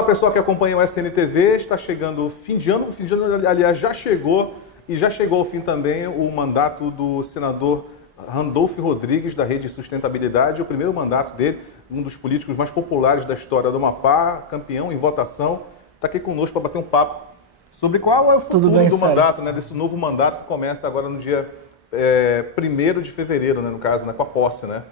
Olá, pessoal que acompanha o SNTV. Está chegando o fim de ano. O fim de ano, aliás, já chegou. E já chegou ao fim também o mandato do senador Randolfo Rodrigues, da Rede Sustentabilidade. O primeiro mandato dele, um dos políticos mais populares da história do Amapá, campeão em votação. Está aqui conosco para bater um papo sobre qual é o futuro do mandato, né, desse novo mandato que começa agora no dia 1º de fevereiro, né, no caso, né, com a posse, né?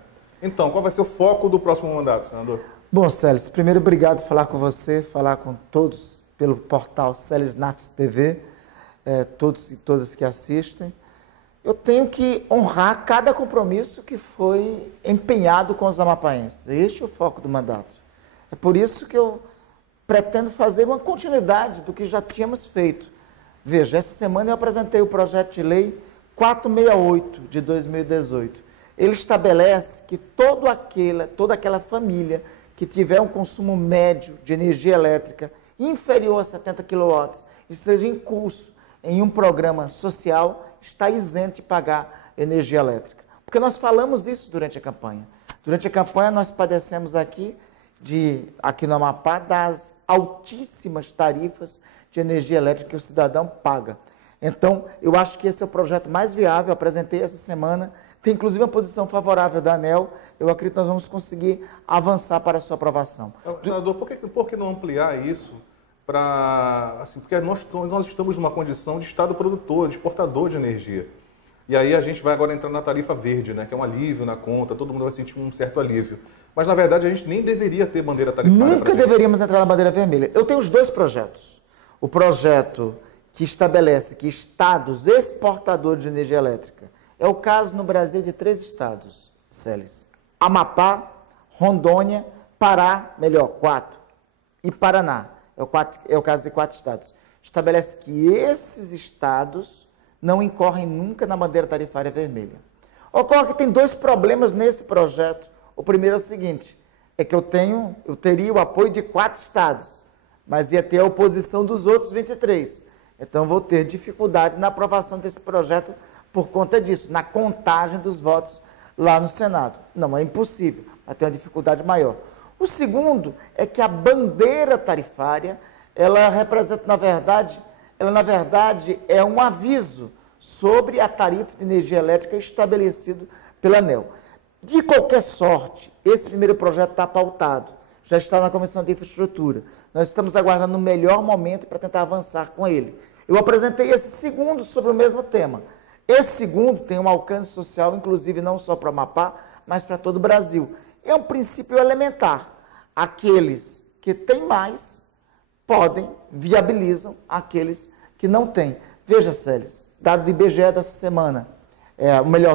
Então, qual vai ser o foco do próximo mandato, senador? Bom, Celes, primeiro, obrigado por falar com você, falar com todos pelo portal Celes Nafs TV, todos e todas que assistem. Eu tenho que honrar cada compromisso que foi empenhado com os amapaenses. Este é o foco do mandato. É por isso que eu pretendo fazer uma continuidade do que já tínhamos feito. Veja, essa semana eu apresentei o projeto de lei 468 de 2018. Ele estabelece que toda aquela família que tiver um consumo médio de energia elétrica inferior a 70 kW e seja em curso em um programa social, está isento de pagar energia elétrica. Porque nós falamos isso durante a campanha. Durante a campanha nós padecemos aqui no Amapá das altíssimas tarifas de energia elétrica que o cidadão paga. Então, eu acho que esse é o projeto mais viável, eu apresentei essa semana, tem inclusive uma posição favorável da ANEEL, eu acredito que nós vamos conseguir avançar para a sua aprovação. Senador, por que não ampliar isso para, assim, porque nós estamos numa condição de estado produtor, de exportador de energia. E aí a gente vai agora entrar na tarifa verde, né, que é um alívio na conta, todo mundo vai sentir um certo alívio. Mas, na verdade, a gente nem deveria ter bandeira tarifária. Nunca deveríamos entrar na bandeira vermelha. Eu tenho os dois projetos. O projeto que estabelece que estados exportadores de energia elétrica, é o caso no Brasil de 3 estados, Celes: Amapá, Rondônia, Pará, 4, e Paraná. É o caso de 4 estados. Estabelece que esses estados não incorrem nunca na bandeira tarifária vermelha. Ocorre que tem 2 problemas nesse projeto. O primeiro é o seguinte, é que eu teria o apoio de 4 estados, mas ia ter a oposição dos outros 23. Então, vou ter dificuldade na aprovação desse projeto por conta disso, na contagem dos votos lá no Senado. Não é impossível, mas tem uma dificuldade maior. O segundo é que a bandeira tarifária, ela representa, na verdade, é um aviso sobre a tarifa de energia elétrica estabelecido pela ANEEL. De qualquer sorte, esse primeiro projeto está pautado, já está na Comissão de Infraestrutura. Nós estamos aguardando o melhor momento para tentar avançar com ele. Eu apresentei esse segundo sobre o mesmo tema. Esse segundo tem um alcance social, inclusive não só para o Amapá, mas para todo o Brasil. É um princípio elementar. Aqueles que têm mais viabilizam aqueles que não têm. Veja, Celes, dado do IBGE dessa semana,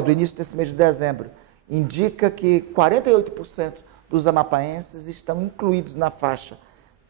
do início desse mês de dezembro, indica que 48% dos amapaenses estão incluídos na faixa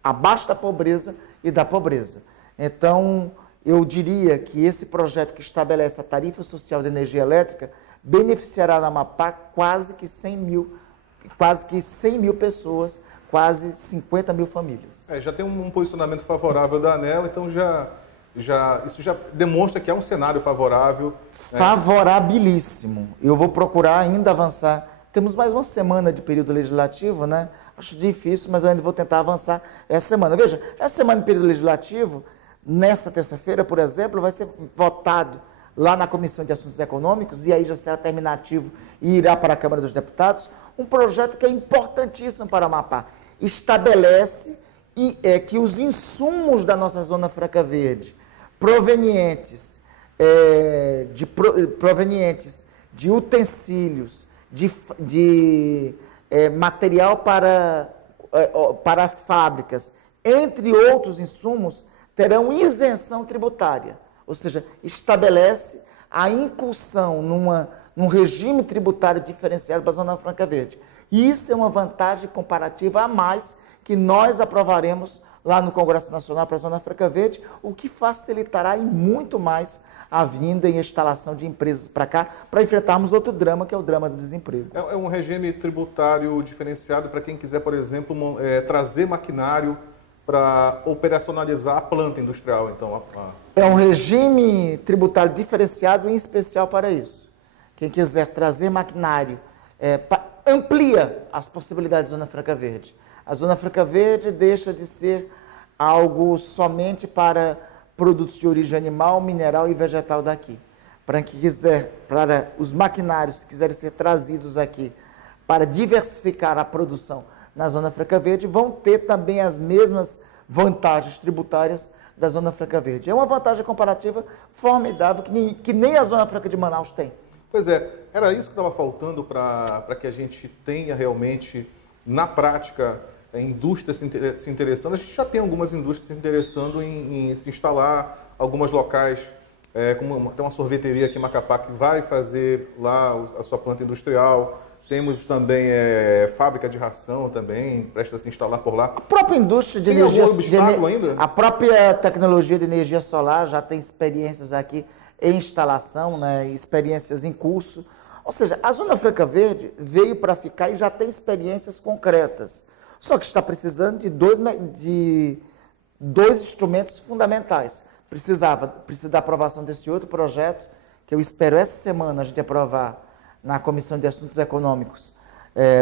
abaixo da pobreza e da pobreza. Então, eu diria que esse projeto que estabelece a tarifa social de energia elétrica beneficiará no Amapá quase que 100 mil pessoas, quase 50 mil famílias. Já tem um posicionamento favorável da ANEEL, então isso já demonstra que é um cenário favorável. Favorabilíssimo. Eu vou procurar ainda avançar. Temos mais uma semana de período legislativo, né? Acho difícil, mas eu ainda vou tentar avançar essa semana. Veja, essa semana de período legislativo, nessa terça-feira, por exemplo, vai ser votado lá na Comissão de Assuntos Econômicos, e aí já será terminativo e irá para a Câmara dos Deputados, um projeto que é importantíssimo para o Amapá. Estabelece que os insumos da nossa Zona Franca Verde, provenientes de utensílios, de material para fábricas, entre outros insumos, terão isenção tributária. Ou seja, estabelece a incursão num regime tributário diferenciado para a Zona Franca Verde. E isso é uma vantagem comparativa a mais que nós aprovaremos lá no Congresso Nacional para a Zona Franca Verde, o que facilitará e muito mais a vinda e instalação de empresas para cá, para enfrentarmos outro drama, que é o drama do desemprego. É um regime tributário diferenciado para quem quiser, por exemplo, trazer maquinário para operacionalizar a planta industrial, então? É um regime tributário diferenciado em especial para isso. Quem quiser trazer maquinário, amplia as possibilidades da Zona Franca Verde. A Zona Franca Verde deixa de ser algo somente para produtos de origem animal, mineral e vegetal daqui. Para os maquinários que quiserem ser trazidos aqui para diversificar a produção na Zona Franca Verde, vão ter também as mesmas vantagens tributárias da Zona Franca Verde. É uma vantagem comparativa formidável que nem a Zona Franca de Manaus tem. Pois é, era isso que estava faltando para que a gente tenha realmente, na prática, indústrias se interessando. A gente já tem algumas indústrias se interessando em se instalar, alguns locais, como tem uma sorveteria aqui em Macapá que vai fazer lá a sua planta industrial. Temos também fábrica de ração também, presta a se instalar por lá. A própria indústria de energia... ainda? A própria tecnologia de energia solar já tem experiências aqui em instalação, né, experiências em curso. Ou seja, a Zona Franca Verde veio para ficar e já tem experiências concretas. Só que está precisando de dois instrumentos fundamentais. Precisa da aprovação desse outro projeto, que eu espero essa semana a gente aprovar na Comissão de Assuntos Econômicos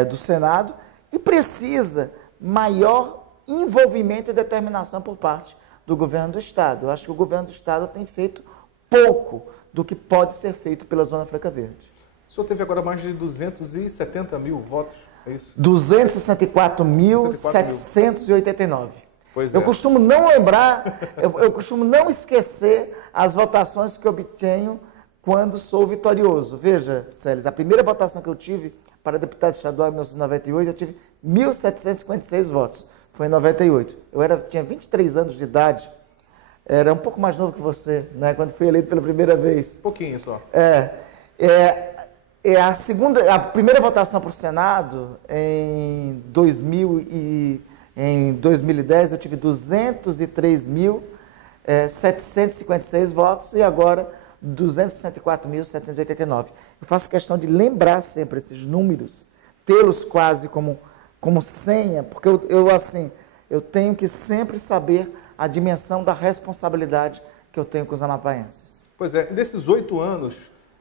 do Senado, e precisa maior envolvimento e determinação por parte do governo do Estado. Eu acho que o governo do Estado tem feito pouco do que pode ser feito pela Zona Franca Verde. O senhor teve agora mais de 270 mil votos, é isso? 264.789. Pois é. Eu costumo não lembrar, eu costumo não esquecer as votações que eu obtenho quando sou vitorioso. Veja, Célis, a primeira votação que eu tive para deputado estadual em 1998, eu tive 1.756 votos. Foi em 98. Tinha 23 anos de idade. Era um pouco mais novo que você, né? Quando fui eleito pela primeira vez. Um pouquinho só. A primeira votação para o Senado, em 2010, eu tive 203.756 votos e agora 264.789. Eu faço questão de lembrar sempre esses números, tê-los quase como senha, porque eu tenho que sempre saber a dimensão da responsabilidade que eu tenho com os amapaenses. Pois é, desses 8 anos,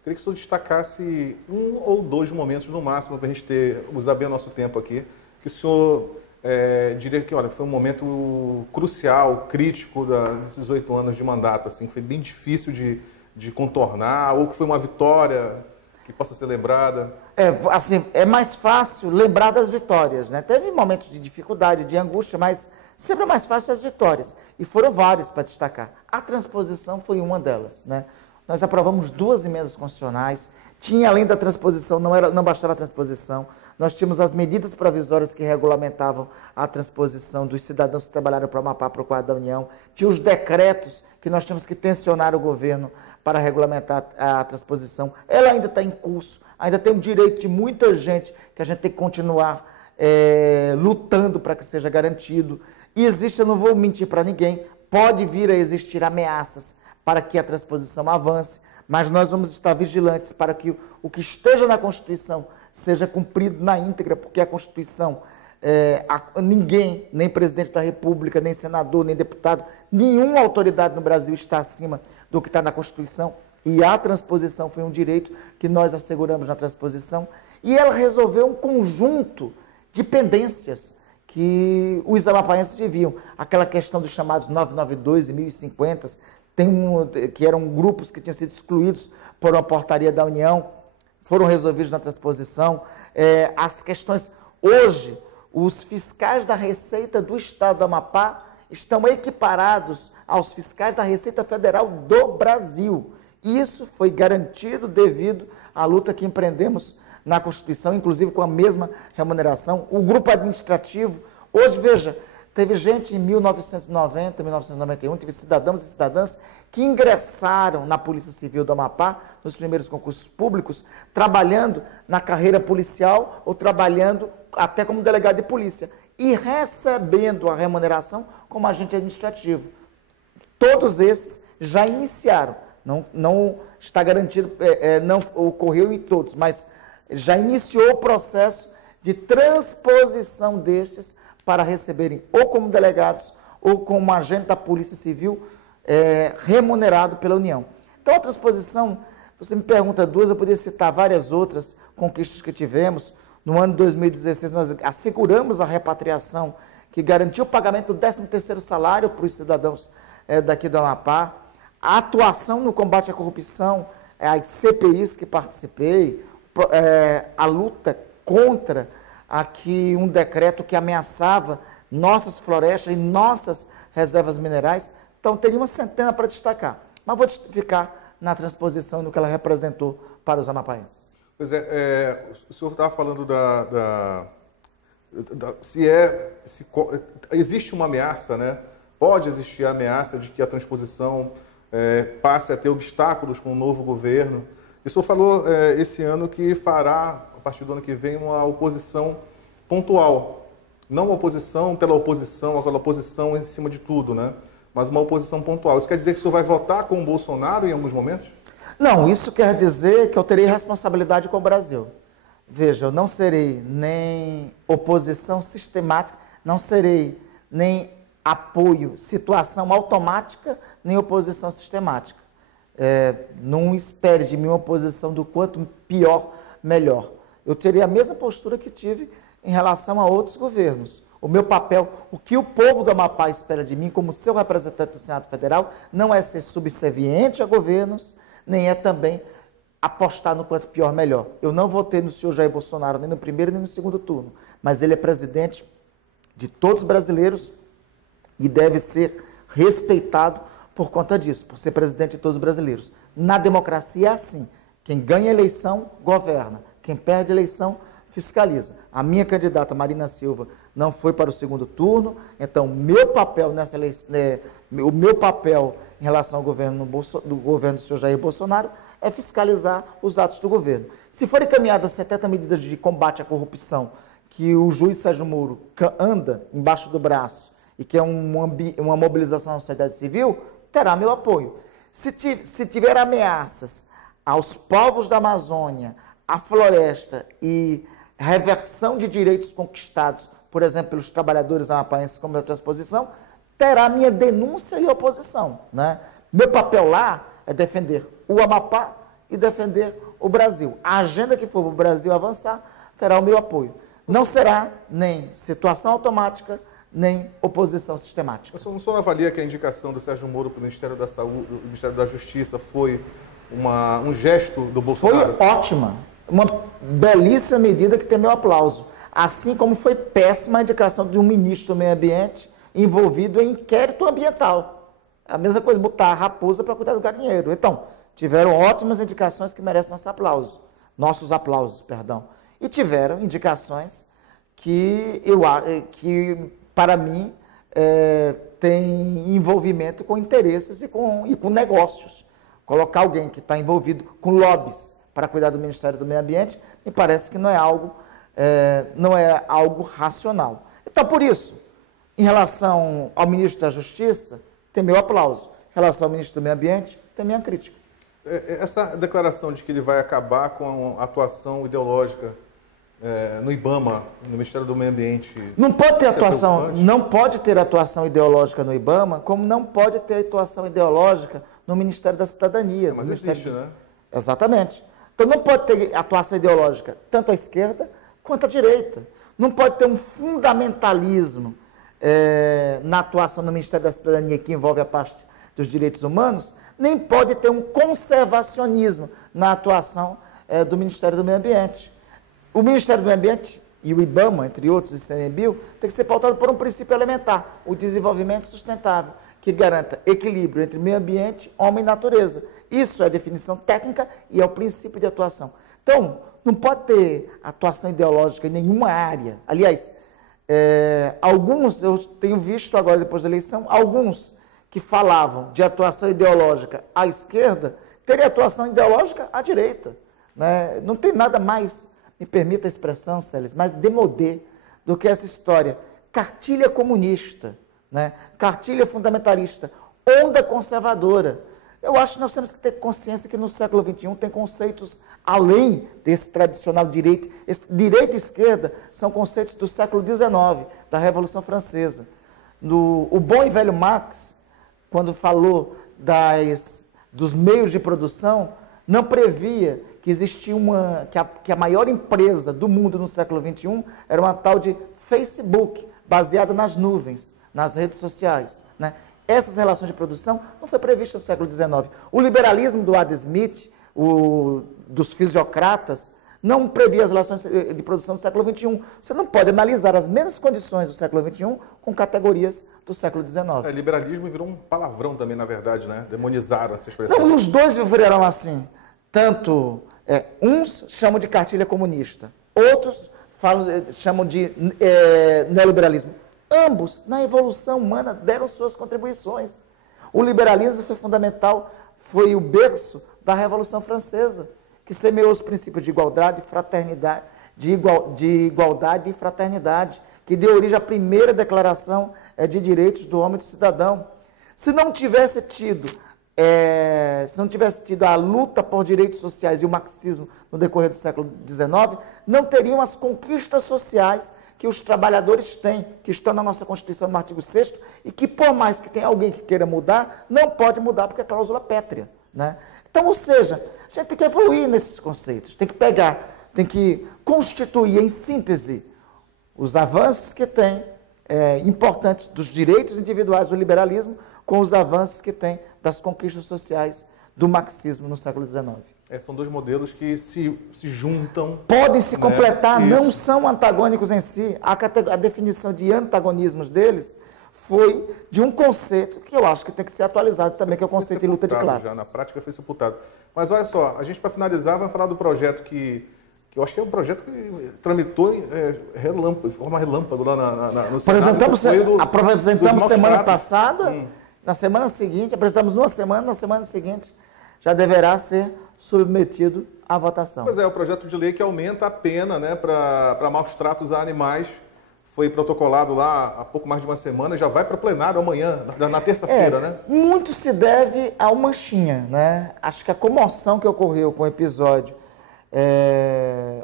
queria que o senhor destacasse um ou dois momentos no máximo para a gente usar bem o nosso tempo aqui, que o senhor diria que foi um momento crucial, crítico desses 8 anos de mandato, assim, que foi bem difícil de contornar, ou que foi uma vitória que possa ser lembrada? É mais fácil lembrar das vitórias, né? Teve momentos de dificuldade, de angústia, mas sempre é mais fácil as vitórias. E foram várias para destacar. A transposição foi uma delas, né? Nós aprovamos 2 emendas constitucionais. Tinha, além da transposição, não bastava a transposição. Nós tínhamos as medidas provisórias que regulamentavam a transposição dos cidadãos que trabalharam para o Amapá, para o quadro da União. Tinha os decretos que nós tínhamos que tensionar o governo para regulamentar a transposição. Ela ainda está em curso, ainda tem o direito de muita gente que a gente tem que continuar lutando para que seja garantido. E existe, eu não vou mentir para ninguém, pode vir a existir ameaças para que a transposição avance, mas nós vamos estar vigilantes para que o que esteja na Constituição seja cumprido na íntegra, porque a Constituição, ninguém, nem presidente da República, nem senador, nem deputado, nenhuma autoridade no Brasil está acima do que está na Constituição, e a transposição foi um direito que nós asseguramos na transposição, e ela resolveu um conjunto de pendências que os amapaenses viviam. Aquela questão dos chamados 992 e 1050, que eram grupos que tinham sido excluídos por uma portaria da União, foram resolvidos na transposição. As questões, hoje, os fiscais da Receita do Estado do Amapá estão equiparados aos fiscais da Receita Federal do Brasil. Isso foi garantido devido à luta que empreendemos na Constituição, inclusive com a mesma remuneração. O grupo administrativo, hoje, veja, teve gente em 1990, 1991, teve cidadãos e cidadãs que ingressaram na Polícia Civil do Amapá, nos primeiros concursos públicos, trabalhando na carreira policial ou trabalhando até como delegado de polícia e recebendo a remuneração como agente administrativo. Todos esses já iniciaram, não está garantido, não ocorreu em todos, mas já iniciou o processo de transposição destes para receberem ou como delegados ou como agente da Polícia Civil remunerado pela União. Então, a transposição, você me pergunta 2, eu poderia citar várias outras conquistas que tivemos. No ano de 2016, nós asseguramos a repatriação, que garantiu o pagamento do 13º salário para os cidadãos daqui do Amapá. A atuação no combate à corrupção, as CPIs que participei, a luta contra aqui um decreto que ameaçava nossas florestas e nossas reservas minerais. Então, teria uma centena para destacar. Mas vou ficar na transposição do que ela representou para os amapaenses. Pois o senhor estava falando existe uma ameaça, né? Pode existir a ameaça de que a transposição passe a ter obstáculos com o novo governo. O senhor falou esse ano que fará, a partir do ano que vem, uma oposição pontual. Não uma oposição pela oposição, aquela oposição em cima de tudo, né? Mas uma oposição pontual. Isso quer dizer que o senhor vai votar com o Bolsonaro em alguns momentos? Não, isso quer dizer que eu terei responsabilidade com o Brasil. Veja, eu não serei nem oposição sistemática, não serei nem apoio, situação automática, nem oposição sistemática. Não espere de mim uma oposição do quanto pior, melhor. Eu terei a mesma postura que tive em relação a outros governos. O meu papel, o que o povo do Amapá espera de mim, como seu representante do Senado Federal, não é ser subserviente a governos, nem é também apostar no quanto pior, melhor. Eu não votei no senhor Jair Bolsonaro, nem no primeiro nem no segundo turno, mas ele é presidente de todos os brasileiros e deve ser respeitado por conta disso, por ser presidente de todos os brasileiros. Na democracia é assim, quem ganha a eleição, governa, quem perde a eleição, fiscaliza. A minha candidata, Marina Silva, não foi para o segundo turno, então meu papel nessa eleição, o meu papel em relação ao governo do senhor Jair Bolsonaro é fiscalizar os atos do governo. Se forem encaminhadas 70 medidas de combate à corrupção que o juiz Sérgio Moro anda embaixo do braço e que é uma mobilização da sociedade civil, terá meu apoio. Se tiver ameaças aos povos da Amazônia, à floresta e reversão de direitos conquistados, por exemplo, pelos trabalhadores amapaenses como da transposição, terá minha denúncia e oposição, né? Meu papel lá é defender o Amapá e defender o Brasil. A agenda que for para o Brasil avançar terá o meu apoio. Não será nem situação automática, nem oposição sistemática. O senhor avalia que a indicação do Sérgio Moro para o Ministério da Saúde, do Ministério da Justiça, foi um gesto do Bolsonaro? Foi ótima. Uma belíssima medida que tem meu aplauso. Assim como foi péssima a indicação de um ministro do meio ambiente envolvido em inquérito ambiental. A mesma coisa, botar a raposa para cuidar do galinheiro. Então, tiveram ótimas indicações que merecem nossos aplausos. E tiveram indicações que para mim, têm envolvimento com interesses e com negócios. Colocar alguém que está envolvido com lobbies para cuidar do Ministério do Meio Ambiente, me parece que não é algo racional. Então, por isso, em relação ao ministro da Justiça, tem meu aplauso. Em relação ao ministro do Meio Ambiente, tem minha crítica. Essa declaração de que ele vai acabar com a atuação ideológica no IBAMA, no Ministério do Meio Ambiente... Não pode ter não pode ter atuação ideológica no IBAMA, como não pode ter atuação ideológica no Ministério da Cidadania. Mas existe, né? Exatamente. Então, não pode ter atuação ideológica tanto à esquerda quanto à direita. Não pode ter um fundamentalismo na atuação no Ministério da Cidadania que envolve a parte dos direitos humanos, nem pode ter um conservacionismo na atuação do Ministério do Meio Ambiente. O Ministério do Meio Ambiente e o IBAMA, entre outros, e o ICMBio, tem que ser pautado por um princípio elementar, o desenvolvimento sustentável, que garanta equilíbrio entre meio ambiente, homem e natureza. Isso é a definição técnica e é o princípio de atuação. Então, não pode ter atuação ideológica em nenhuma área. Aliás, alguns, eu tenho visto agora, depois da eleição, alguns que falavam de atuação ideológica à esquerda, teriam atuação ideológica à direita. Né? Não tem nada mais, me permita a expressão, Célis, mais démodé do que essa história. Cartilha comunista, né? Cartilha fundamentalista, onda conservadora. Eu acho que nós temos que ter consciência que no século XXI tem conceitos além desse tradicional direito. Direita e esquerda são conceitos do século XIX, da Revolução Francesa. O bom e velho Marx, quando falou dos meios de produção, não previa que existia que a maior empresa do mundo no século XXI era uma tal de Facebook, baseada nas nuvens, nas redes sociais, né? Essas relações de produção não foi prevista no século XIX. O liberalismo do Adam Smith, dos fisiocratas, não previa as relações de produção do século XXI. Você não pode analisar as mesmas condições do século XXI com categorias do século XIX. Liberalismo virou um palavrão também, na verdade, né? Demonizaram essa expressão. Não, os dois viveram assim. Tanto, uns chamam de cartilha comunista, outros chamam de neoliberalismo. Ambos, na evolução humana, deram suas contribuições. O liberalismo foi fundamental, foi o berço da Revolução Francesa, que semeou os princípios de igualdade e fraternidade, de igualdade e fraternidade, que deu origem à primeira declaração de direitos do homem e do cidadão. Se não tivesse tido a luta por direitos sociais e o marxismo no decorrer do século XIX, não teriam as conquistas sociais que os trabalhadores têm, que estão na nossa Constituição, no artigo 6º, e que, por mais que tenha alguém que queira mudar, não pode mudar porque é cláusula pétrea, né? Então, ou seja, a gente tem que evoluir nesses conceitos, tem que constituir em síntese os avanços que tem importantes dos direitos individuais do liberalismo com os avanços que tem das conquistas sociais do marxismo no século XIX. São dois modelos que se juntam. Podem se completar, Isso. não são antagônicos em si. A definição de antagonismos deles foi de um conceito que eu acho que tem que ser atualizado também, que é o conceito de luta de classes. Já na prática foi sepultado. Mas olha só, a gente, para finalizar, vai falar do projeto que eu acho que é um projeto que tramitou em forma relâmpago lá no Senado. Apresentamos semana passada, na semana seguinte, apresentamos uma semana, na semana seguinte já deverá ser submetido à votação. Pois é, o projeto de lei que aumenta a pena, né, para maus tratos a animais. Foi protocolado lá há pouco mais de uma semana, já vai para o plenário amanhã, na terça-feira, né? Muito se deve ao Manchinha, né? Acho que a comoção que ocorreu com o episódio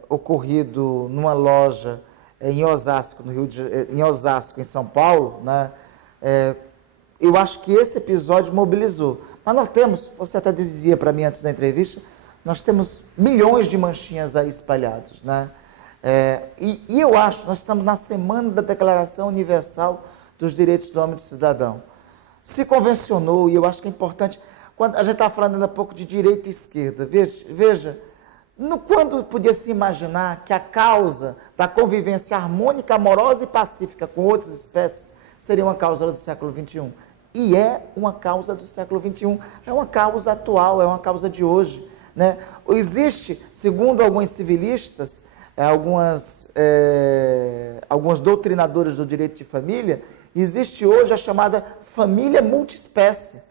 ocorrido numa loja em Osasco, em Osasco, em São Paulo, né? Eu acho que esse episódio mobilizou. Mas nós temos, você até dizia para mim antes da entrevista, nós temos milhões de manchinhas aí espalhados, né? E eu acho, nós estamos na semana da Declaração Universal dos Direitos do Homem e do Cidadão. Se convencionou, e eu acho que é importante, quando a gente estava falando ainda há pouco de direita e esquerda, veja, quando podia se imaginar que a causa da convivência harmônica, amorosa e pacífica com outras espécies seria uma causa do século XXI? E é uma causa do século XXI, é uma causa atual, é uma causa de hoje, né? Existe, segundo alguns civilistas, alguns doutrinadores do direito de família, existe hoje a chamada família multiespécie.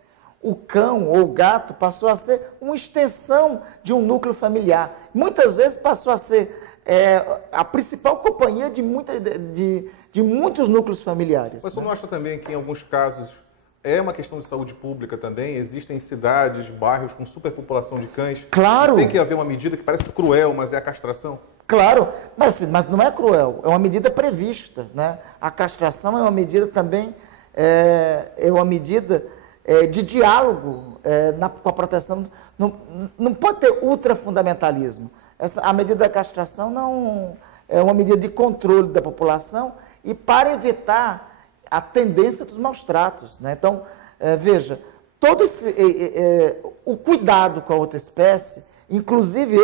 O cão ou o gato passou a ser uma extensão de um núcleo familiar. Muitas vezes passou a ser a principal companhia de muitos núcleos familiares. Mas você não acha também que em alguns casos é uma questão de saúde pública também? Existem cidades, bairros com superpopulação de cães. Claro. Tem que haver uma medida que parece cruel, mas é a castração? Claro, mas não é cruel, é uma medida prevista, né? A castração é uma medida também, é uma medida de diálogo com a proteção. Não pode ter ultrafundamentalismo. A medida da castração não é uma medida de controle da população e para evitar a tendência dos maus tratos, né? Então, veja, o cuidado com a outra espécie, inclusive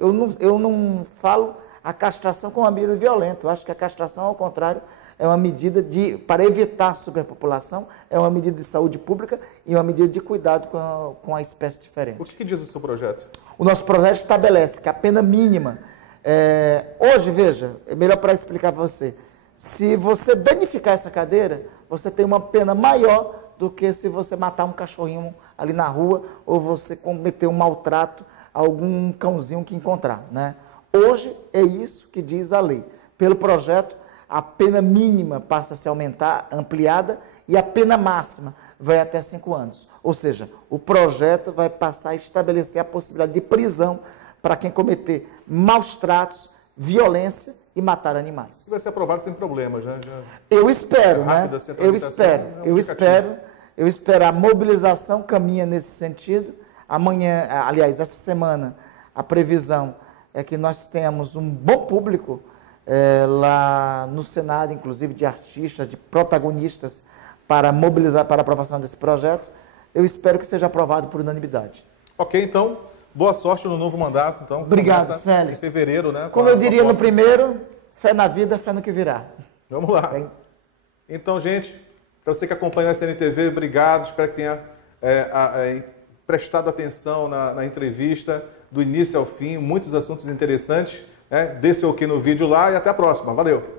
eu não falo a castração como uma medida violenta. Eu acho que a castração, ao contrário, é uma medida para evitar a superpopulação, é uma medida de saúde pública e uma medida de cuidado com a espécie diferente. O que diz o seu projeto? O nosso projeto estabelece que a pena mínima... hoje, veja, é melhor para explicar para você. Se você danificar essa cadeira, você tem uma pena maior do que se você matar um cachorrinho ali na rua ou você cometer um maltrato a algum cãozinho que encontrar, né? Hoje é isso que diz a lei. Pelo projeto, a pena mínima passa a ser ampliada e a pena máxima vai até 5 anos. Ou seja, o projeto vai passar a estabelecer a possibilidade de prisão para quem cometer maus tratos, violência e matar animais. Vai ser aprovado sem problemas, né? Eu espero, né? Eu espero. A mobilização caminha nesse sentido. Amanhã, aliás, essa semana, a previsão é que nós tenhamos um bom público lá no Senado, inclusive de artistas, de protagonistas, para mobilizar para a aprovação desse projeto. Eu espero que seja aprovado por unanimidade. Ok, então, boa sorte no novo mandato. Então, obrigado, Célio. Em fevereiro, né? Como eu diria no primeiro, fé na vida, fé no que virá. Vamos lá. Bem... Então, gente, para você que acompanha a SNTV, obrigado. Espero que tenha prestado atenção na entrevista, do início ao fim, muitos assuntos interessantes. Dê seu ok no vídeo lá e até a próxima. Valeu!